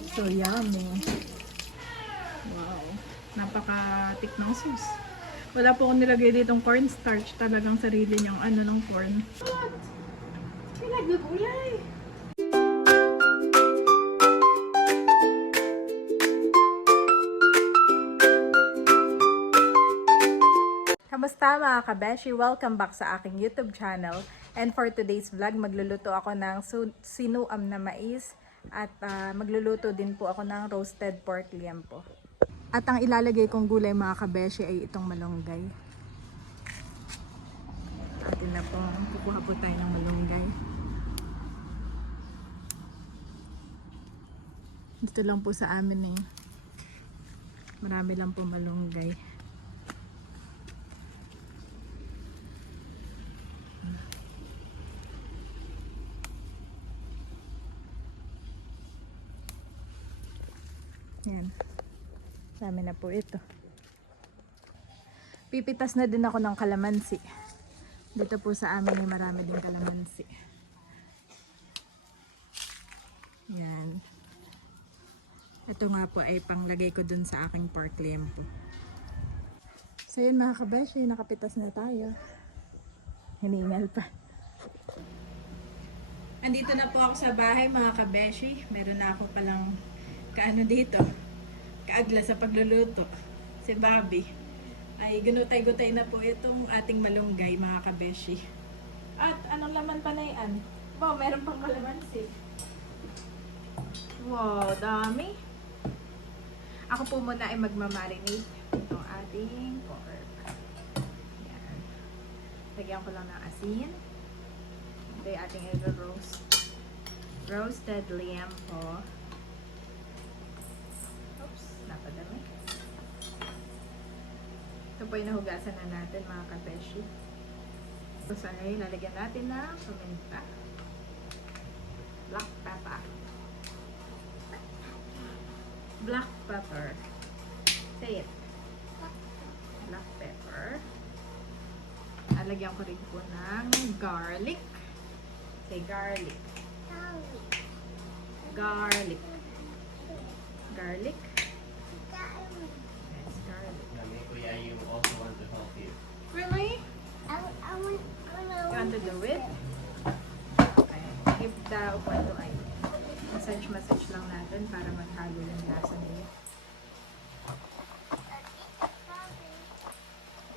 Looks so yummy. Wow. Napaka-thick ng sauce. Wala po akong nilagay ditong cornstarch. Talagang sarili niyang ano ng corn. What? Pinagugulay! Kamusta mga kabeshi? Welcome back sa aking YouTube channel. And for today's vlog, magluluto ako ng sinuam na mais at magluluto din po ako ng roasted pork liempo. At ang ilalagay kong gulay mga kabeshi ay itong malunggay. Atin na po, kukuha po tayo ng malunggay. Dito lang po sa amin eh. Marami lang po malunggay. Yan. Dami na po ito. Pipitas na din ako ng kalamansi. Dito po sa amin ay marami din kalamansi. Yan. Ito nga po ay panglagay ko dun sa aking pork liempo. So yun mga kabeshi, nakapitas na tayo. Hiningal pa. Andito na po ako sa bahay mga kabeshi. Meron na ako palang kaano dito, kaagla sa pagluluto. Si Bobby ay ginutay-gutay na po itong ating malunggay mga kabeshi. At anong laman pa na yan? Wow, meron pang kalamansi. Wow, dami. Ako po muna ay magmamarinate itong ating pork. Yan. Lagyan ko lang ng asin. Ito yung ating i-roast. Roasted liempo. Napadami. Ito po yung nahugasan na natin mga kabeshi. So sa ngayon, lalagyan natin ng paminta. Black pepper. Black pepper. Say it. Black pepper. Lalagyan ko rin po ng garlic. Say garlic. Garlic. Garlic. You also want to help you. Really? I want You want to do it? Okay. Give the upuan to ay. Massage lang natin para maghalo yung lasa niya.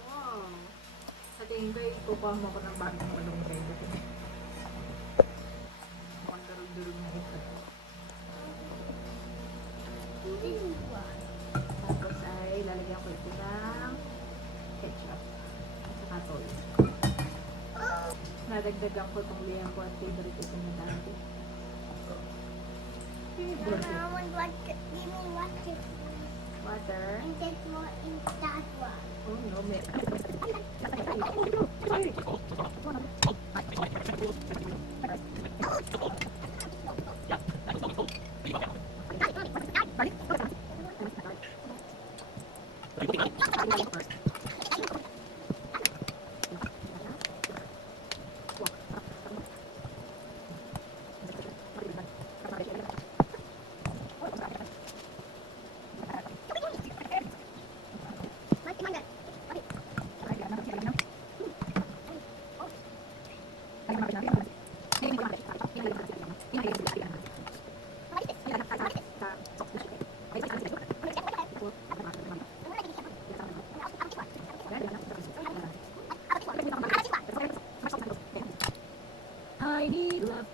Wow. Sa tingin ko, ikukuha mo ko ng bagong malunggay dito. Mukhang durug-durug na ito. Tapos ay lalagyan ko ito ng ketchup at saka toyo. Nadagdagan ko itong liempo at favorite ito na dati. I want water. Give me water. Water. And take more in that one. Oh no, may... I need love.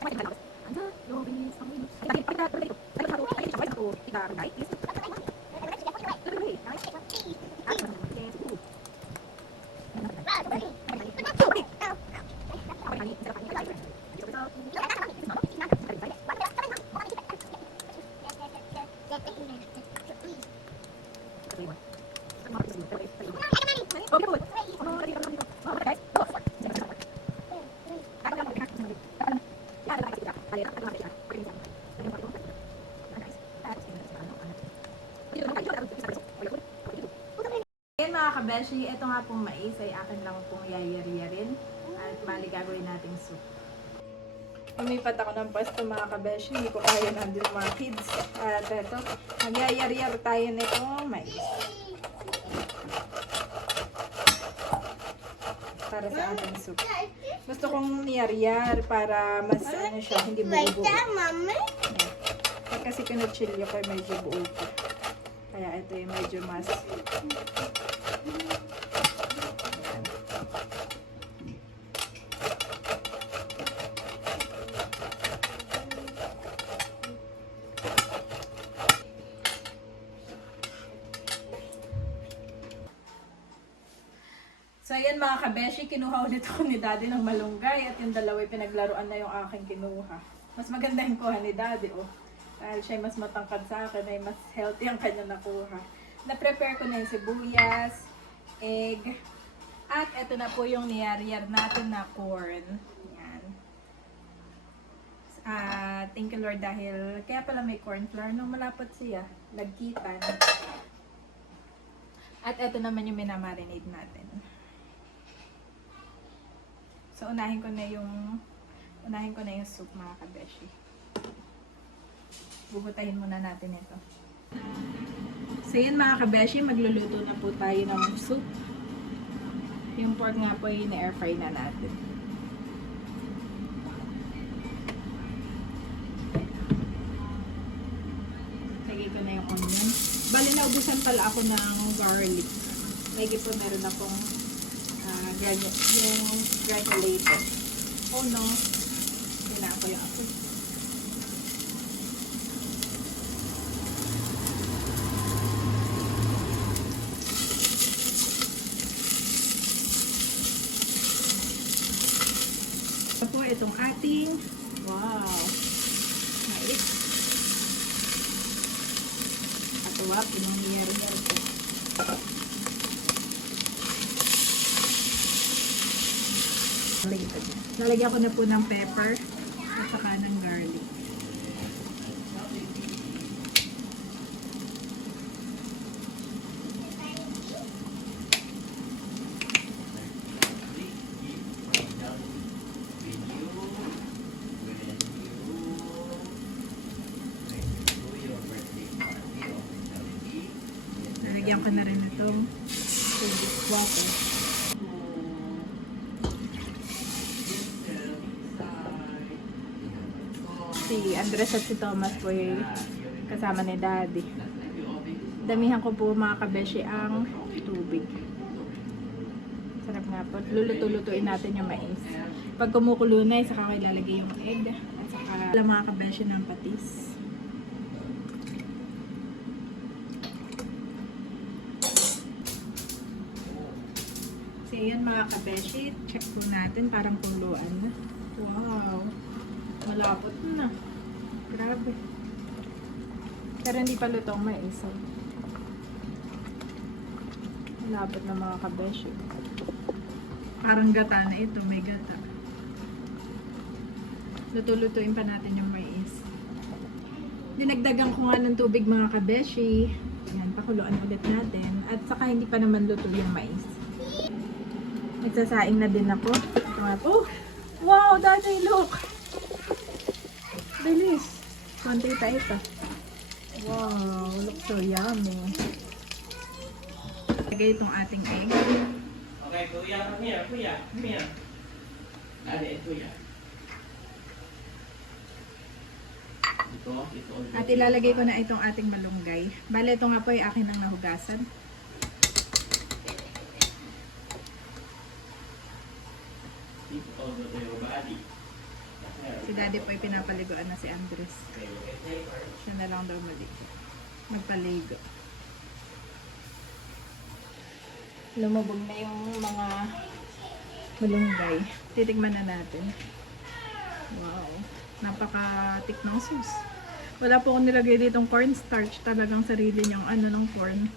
Ayan mga kabeshi, ito nga pong mais ay akin lang pong yayari-yarin at bali gagawin nating soup. Lumipat ako ng pwesto mga kabeshi. Hindi ko kaya nandun yung mga kids. At eto, nagyayari-yar tayo nito mais. Para sa ating soup. Gusto kong niyar-yar para mas ano siya, hindi Like buo-buo. that, Mommy? Yeah. At kasi pinachilyo ko medyo buo pa. Kaya ito yung medyo mas... So ayan mga kabeshi, kinuha ulit ako ni Daddy ng malunggay at yung dalawa pinaglaruan na yung aking kinuha. Mas maganda yung kuha ni Daddy, oh. Dahil siya mas matangkad sa akin, ay mas healthy ang kanya nakuha. Na-prepare ko na yung sibuyas, egg, at ito na po yung niyar-yar natin na corn. Yan. Thank you Lord dahil, kaya pala may corn flour, no, malapot siya, lagkitan. At ito naman yung minamarinate natin. So, unahin ko na yung soup mga kabeshi. Bubutahin muna natin ito. So, yun mga kabeshi, magluluto na po tayo ng soup. Yung pork nga po yung na-air fry na natin. Lagay ko na yung onion. Bali, naubusan pala ako ng garlic. Lagi po meron akong yung granulated. Oh no. Kailangan ko yung ako. Ito po itong ating wow. Mais. Katuwa, pinangyayari ito. Lalagyan ko na po ng pepper at saka ng garlic. Lalagyan ko na rin itong water. Si Andres at si Thomas po yung kasama ni Daddy. Damihan ko po mga kabeshi ang tubig. Sarap nga po. Luluto-lutuin natin yung mais. Pag kumukulo na, saka ko ilalagay yung egg. At saka mga kabeshi ng patis. So ayan mga kabeshi, check po natin parang kuluan na. Wow! Malapot na. Grabe. Pero hindi pa lutong mais. Malapot na mga kabeshi. Parang gata na ito. May gata. Luto-lutuin pa natin yung mais. Dinagdagan ko nga ng tubig mga kabeshi. Yan, pakuluan ulit natin. At saka hindi pa naman luto yung mais. Nagsasaing na din ako. Oh! Wow! Daddy, look! Bilis. Konti tayo ito. Wow, looks so yummy. Lagay itong ating egg. Okay, kuya, come here, kuya, come here. Dali, kuya. Ito. At ilalagay ko na itong ating malunggay. Bale, ito nga po yung akin ng nahugasan. Ito all to your body. Si Daddy po ay pinapaliguan na si Andres. Siya na lang daw magpaligo. Lumubog na yung mga malunggay. Titigman na natin. Wow. Napaka-thick ng sauce. Wala po akong nilagay ditong cornstarch. Talagang sarili niyang ng corn.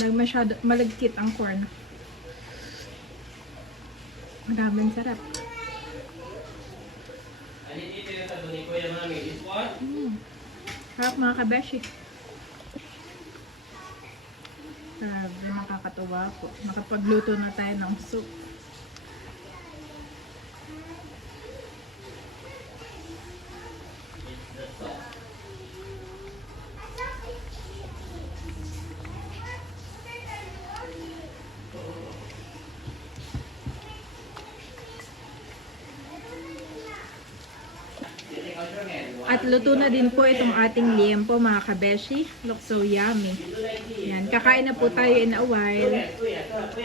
Masyado malagkit ang corn. Maraming sarap. Sarap mga kabeshi. Grabe, nakakatuwa po. Nakapagluto na tayo ng soup. At luto na din po itong ating liempo mga kabeshi. Looks so yummy. Yan, kakain na po tayo in a while.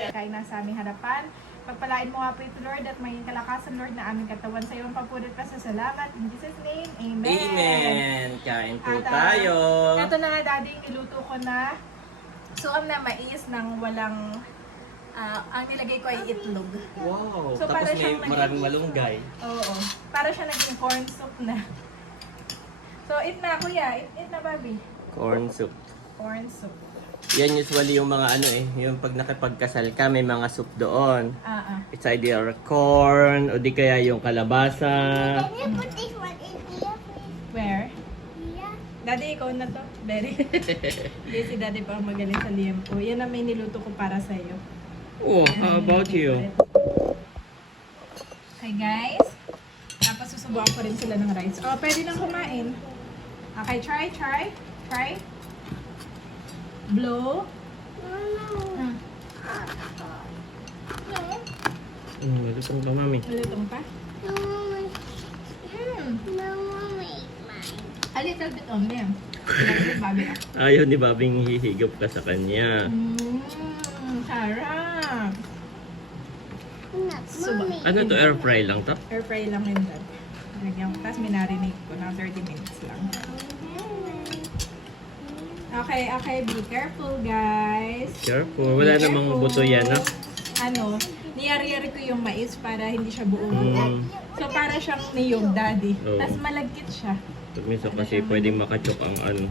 Kain na sa aming harapan. Pagpalain mo nga po ito, Lord, at maging kalakasan, Lord, na aming katawan sa iyong papulot pa sa salamat. In Jesus' name, Amen. Amen! Kain po At, tayo! Ito na nga, Daddy, niluto ko na suam na mais ng walang, ang nilagay ko ay itlog. Wow! So, para Tapos may siyang maraming malunggay. Oo. Para siya naging corn soup na. So, eat na, kuya. Eat na, Bobby. Corn soup. Corn soup. Yan usually yung mga ano yung pag nakipagkasal ka, may mga soup doon. It's either corn, o di kaya yung kalabasa. Can you put this one in here, please? Where? Here? Daddy, ikaw na to. Very. Hindi si Daddy pa ang magaling sa liempo. Yan ang may niluto ko para sa iyo. Oh, how about you? Okay, guys. Tapos susubukan ko rin sila ng rice. Oh, pwede nang kumain. Okay, try. Blow. No. Malutong pa, mami. Malutong pa. No, mommy. Hmm. No, mommy. Mine. A little bit only. Like Bobby. Ayaw ni Babing hihigop ka sa kanya. Sarap. Not Suba. mommy. Ano to, air fry lang to? Air fry lang yun, Dad. Lagyan ko. Tapos minarinate ko ng 30 minutes lang. Okay. Be careful, guys. Careful, wala Be namang careful. buto yan, no? Ano, niyari-yari ko yung mais para hindi siya buong. So, para siyang niyog, Daddy. Oo. Tapos malagkit siya. Minsan kasi pwedeng makachok ang ano.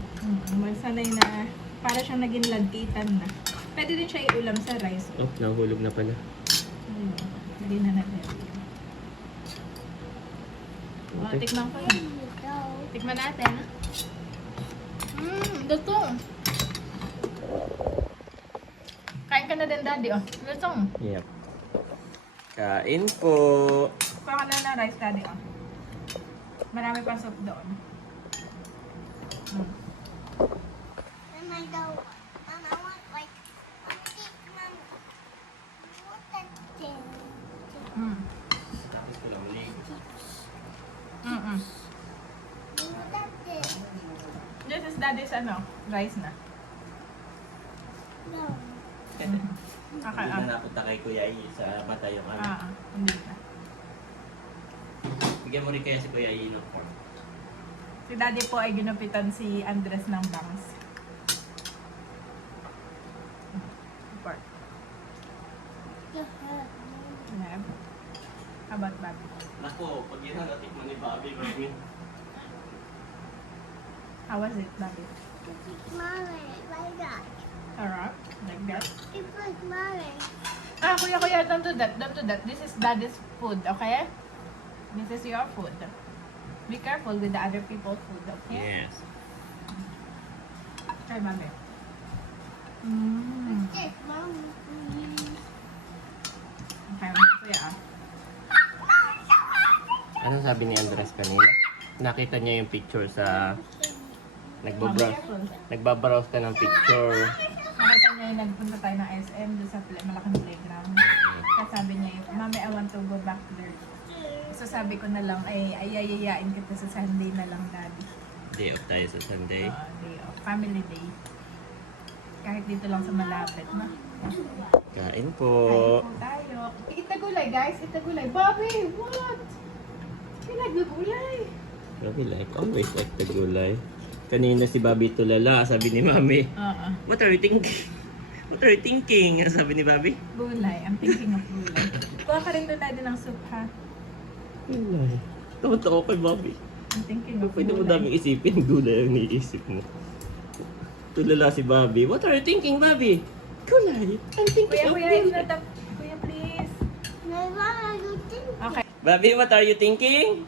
Magsanay na, para siyang naging lagkitan na. Pwede din siya iulam sa rice. Oh, nahulog na pala. Ayun. Hindi na natin. Oh, Okay. tikman ko na. There you go. Tikman natin. Luto. Kain ka na din, Daddy. Oh, luto. Yep. Kain po. Kuha ka na ng rice, Daddy. Oh. Marami pa soup doon. Then I go, and I want like, take mom. What that thing? What that thing? This is Daddy's rice na. No. Okay, Hindi na napunta kay Kuya I sa mata yung ano. Hindi na. Bigyan mo rin kaya si Kuya I ng corn. Si Daddy po ay ginupitan si Andres ng bangs. Pork. Have. How about Bobby? Nako, pag yun ang natikman ni Bobby, How was it, Bobby? Mommy, like that. Sarap? Like that? It was mommy. Kuya, don't do that. Don't do that. This is Daddy's food, okay? This is your food. Be careful with the other people's food, okay? Yes. Try, Bobby. Yes, mommy. Okay, kuya. Anong sabi ni Andres kanina? Nakita niya yung picture sa... Nagbabrowse ka ng picture. Nakita niya yung nagpunta tayo ng SM doon sa malaking playground. Kasi sabi niya, Mami, I want to go back there. So sabi ko na lang, ay ayayayain kita sa Sunday na lang, Daddy. Day off tayo sa Sunday. Day off. Family day. Kahit dito lang sa malapit, na. Kain po. Kain po tayo. Itagulay, guys. Itagulay. Bobby, what? Pinagulay. Bobby always like the gulay. Kanina si Bobby tulala, sabi ni Mami. What are you thinking? What are you thinking? Sabi ni Bobby. Gulay. I'm thinking of gulay. Kuha ka rin doon natin ng soup, ha? Gulay. Tawa-tawa kay Bobby. I'm thinking of Pwede mo gulay. daming isipin, gulay ang niisip mo. Tulala si Bobby. What are you thinking, Bobby? Gulay. I'm thinking of Kuya, gulay. Kuya, please. No, what are you thinking? Okay. Bobby, what are you thinking?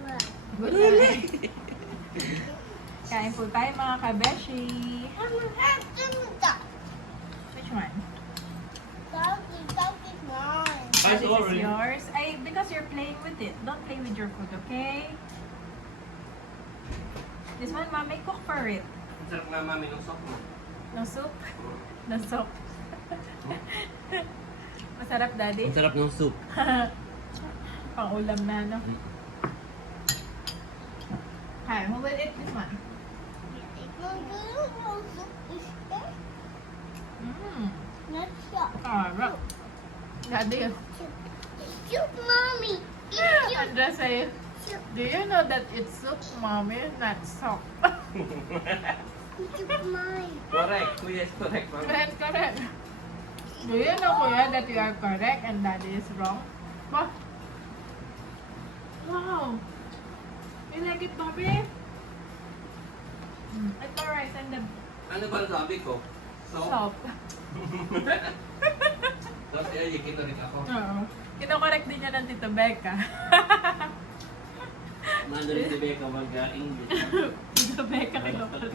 What? Gulay. Kain po tayo mga kabeshi. Which one? That is mine. Ay, This sorry. is yours. Because you're playing with it. Don't play with your food, okay? This one, Mommy, cook for it. Ang sarap nga, Mami, ng sok mo. No soup? No soup. Masarap, Daddy? Ang sarap ng soup. Pang ulam na, no? Okay, who will eat this one? Mmm. Let's go. Alright. Daddy. Soup, mommy. Eat Andres say, soup. do you know that it's soup, mommy, not soup? Soup, mommy. Correct. Kuya is correct, mami. Correct, correct. Do you know, Kuya, that you are correct and Daddy is wrong? Bah. Wow. You like it, Bobby? Ito rice and the Ano ba sabi ko? soup. Tapos iayigin na rin ako. Oo. Kinokorek din niya ng Tito Becca. Mano rin si Becca mag-English. Tito Becca kinokorek.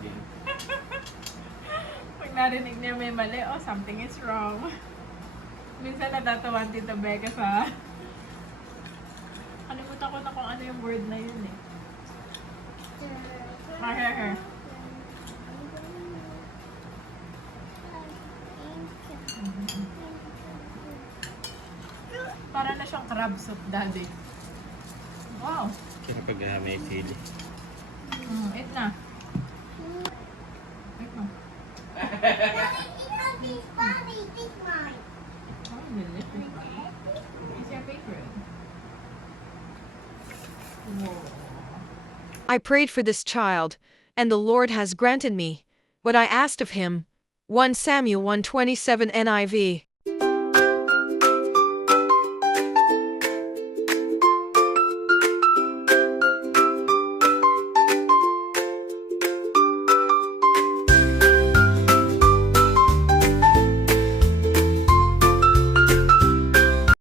Pag narinig niya may mali, oh, something is wrong. Minsan natatawa ang Tito Becca sa... Kalimutan ko na kung ano yung word na yun eh. Here. Para na siyang crab soup, Daddy. Wow. Kaya pag may sili. Eat na. Eat na. Mommy, take mine. Oh, delicious. It's your favorite. Whoa. I prayed for this child, and the Lord has granted me what I asked of him. 1 Samuel 1:27 NIV.